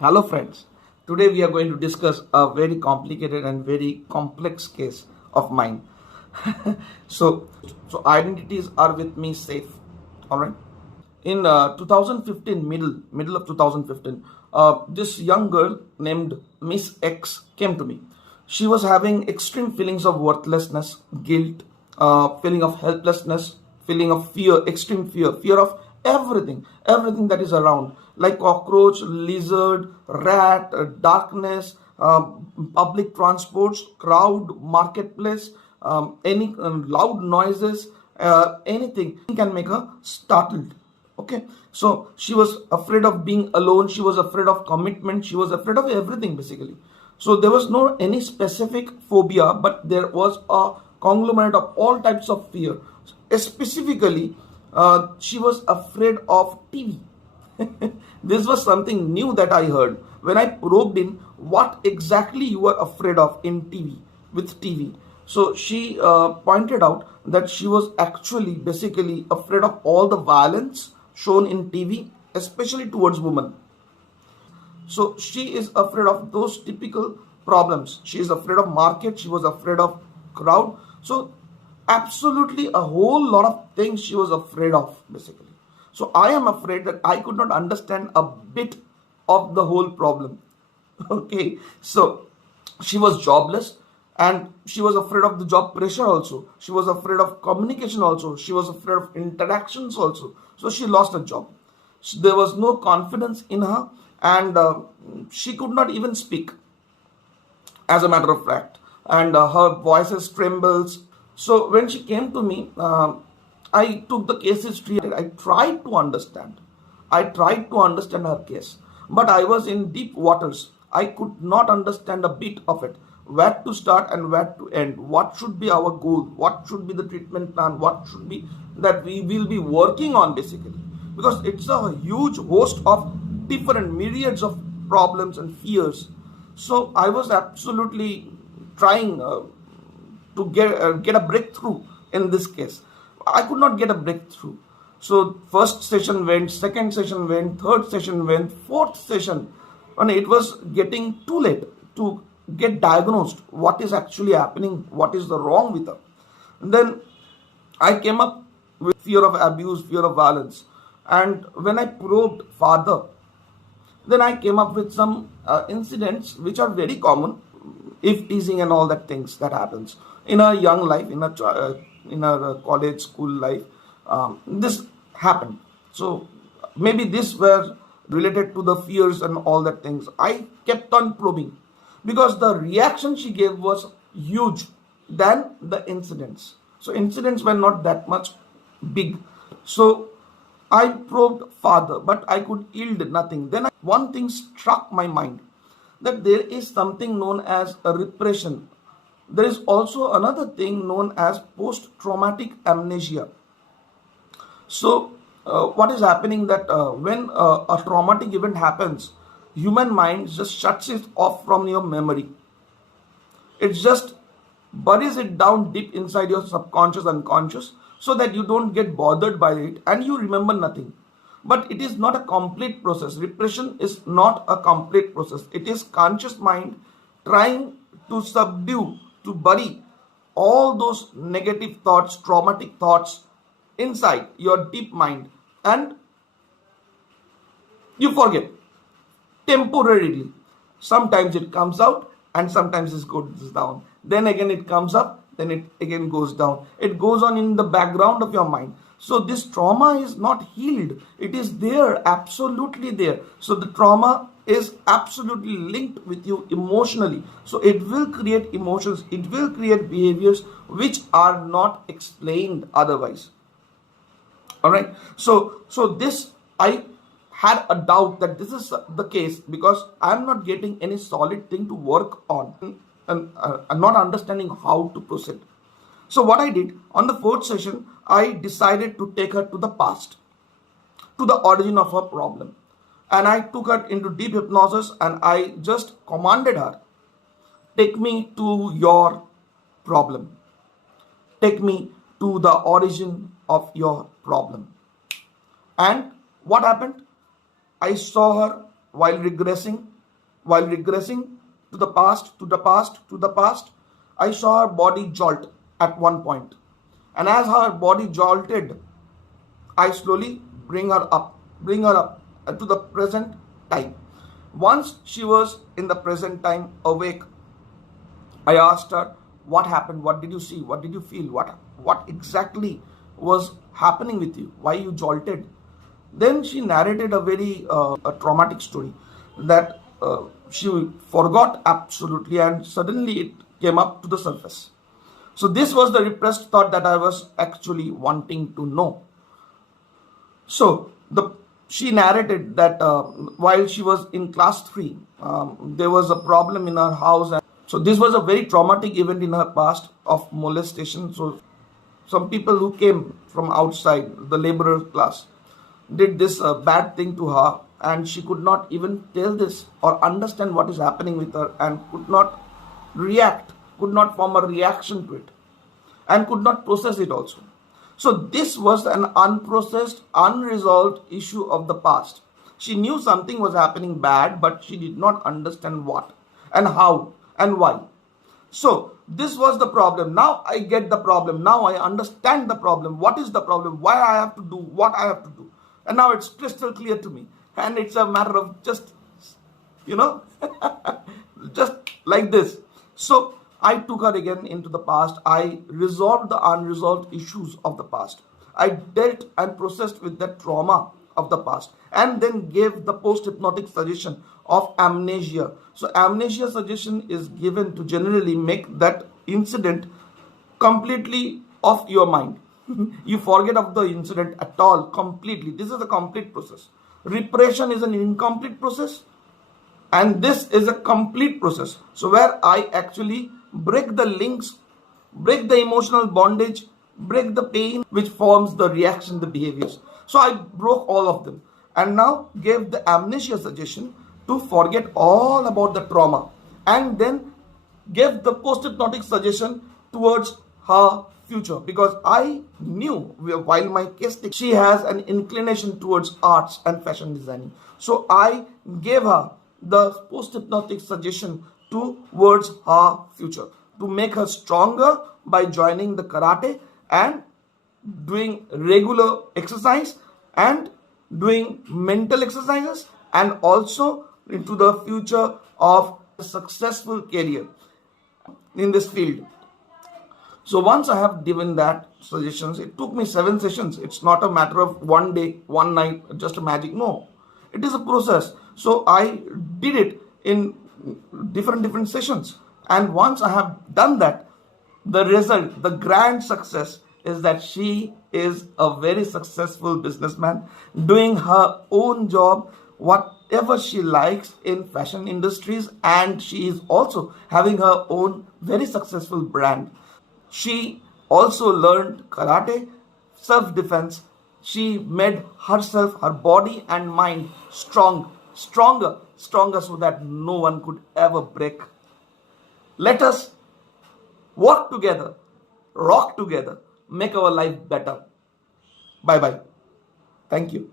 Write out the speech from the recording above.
Hello friends, today we are going to discuss a very complicated and very complex case of mine. so, so identities are with me safe, all right? In 2015, middle of 2015, this young girl named Miss X came to me. She was having extreme feelings of worthlessness, guilt, feeling of helplessness, feeling of fear, extreme fear of everything that is around, like cockroach, lizard, rat, darkness, public transports, crowd, marketplace, any loud noises, anything can make her startled. Okay, so she was afraid of being alone, she was afraid of commitment, she was afraid of everything basically. So there was no any specific phobia, but there was a conglomerate of all types of fear. Specifically, she was afraid of TV. This was something new that I heard when I probed in what exactly you were afraid of in TV, with TV. So she pointed out that she was actually basically afraid of all the violence shown in TV, especially towards women. So she is afraid of those typical problems. She is afraid of market. She was afraid of crowd. So absolutely a whole lot of things she was afraid of basically. So I am afraid that I could not understand a bit of the whole problem. Okay, so she was jobless and she was afraid of the job pressure also. She was afraid of communication also. She was afraid of interactions also. So she lost her job. So there was no confidence in her, and she could not even speak, as a matter of fact, and her voices trembles. So when she came to me, I took the case history. I tried to understand. I tried to understand her case, but I was in deep waters. I could not understand a bit of it. Where to start and where to end? What should be our goal? What should be the treatment plan? What should be that we will be working on basically? Because it's a huge host of different myriads of problems and fears. So I was absolutely trying to get a breakthrough in this case. I could not get a breakthrough. So first session went, second session went, third session went, fourth session, and it was getting too late to get diagnosed what is actually happening, what is the wrong with her. And then I came up with fear of abuse, fear of violence, and when I probed further, then I came up with some incidents which are very common, if teasing and all that things that happens in a young life, in a college school life. This happened. So maybe this were related to the fears and all that things. I kept on probing because the reaction she gave was huge than the incidents. So incidents were not that much big. So I probed further, but I could yield nothing. Then one thing struck my mind, that there is something known as a repression. There is also another thing known as post-traumatic amnesia. So what is happening that when a traumatic event happens, human mind just shuts it off from your memory. It just buries it down deep inside your subconscious, unconscious, so that you don't get bothered by it and you remember nothing. But it is not a complete process. Repression is not a complete process. It is conscious mind trying to subdue, to bury all those negative thoughts, traumatic thoughts inside your deep mind, and you forget temporarily. Sometimes it comes out and sometimes it goes down. Then again it comes up, then it again goes down. It goes on in the background of your mind. So this trauma is not healed. It is there, absolutely there. So the trauma is absolutely linked with you emotionally. So it will create emotions, it will create behaviors which are not explained otherwise. All right. So this, I had a doubt that this is the case because I'm not getting any solid thing to work on, and I'm not understanding how to proceed. So what I did on the fourth session, I decided to take her to the past, to the origin of her problem. And I took her into deep hypnosis and I just commanded her, take me to your problem. Take me to the origin of your problem. And what happened? I saw her while regressing to the past, I saw her body jolt at one point. And as her body jolted, I slowly bring her up to the present time. Once she was in the present time awake, I asked her, what happened? What did you see? What did you feel? What exactly was happening with you? Why you jolted? Then she narrated a very a traumatic story that she forgot absolutely, and suddenly it came up to the surface. So this was the repressed thought that I was actually wanting to know. So she narrated that while she was in class 3, there was a problem in her house. And so this was a very traumatic event in her past of molestation. So some people who came from outside, the laborer class, did this bad thing to her, and she could not even tell this or understand what is happening with her, and could not react, could not form a reaction to it, and could not process it also. So this was an unprocessed, unresolved issue of the past. She knew something was happening bad, but she did not understand what and how and why. So this was the problem. Now I get the problem. Now I understand the problem. What is the problem? Why I have to do what I have to do. And now it's crystal clear to me. And it's a matter of just, just like this. So I took her again into the past. I resolved the unresolved issues of the past. I dealt and processed with that trauma of the past, and then gave the post-hypnotic suggestion of amnesia. So amnesia suggestion is given to generally make that incident completely off your mind. You forget of the incident at all completely. This is a complete process. Repression is an incomplete process, and this is a complete process. So where I actually break the links, break the emotional bondage, break the pain which forms the reaction, the behaviors. So I broke all of them, and now gave the amnesia suggestion to forget all about the trauma, and then gave the post-hypnotic suggestion towards her future, because I knew while my case she has an inclination towards arts and fashion designing. So I gave her the post-hypnotic suggestion towards her future, to make her stronger by joining the karate and doing regular exercise and doing mental exercises, and also into the future of a successful career in this field. So once I have given that suggestions, it took me 7 sessions. It's not a matter of one day, one night, just a magic. No, it is a process. So I did it in different sessions. And once I have done that, the result, the grand success is that she is a very successful businessman, doing her own job, whatever she likes in fashion industries, and she is also having her own very successful brand. She also learned karate, self-defense. She made herself, her body and mind stronger, so that no one could ever break. Let us work together, rock together, make our life better. Bye-bye. Thank you.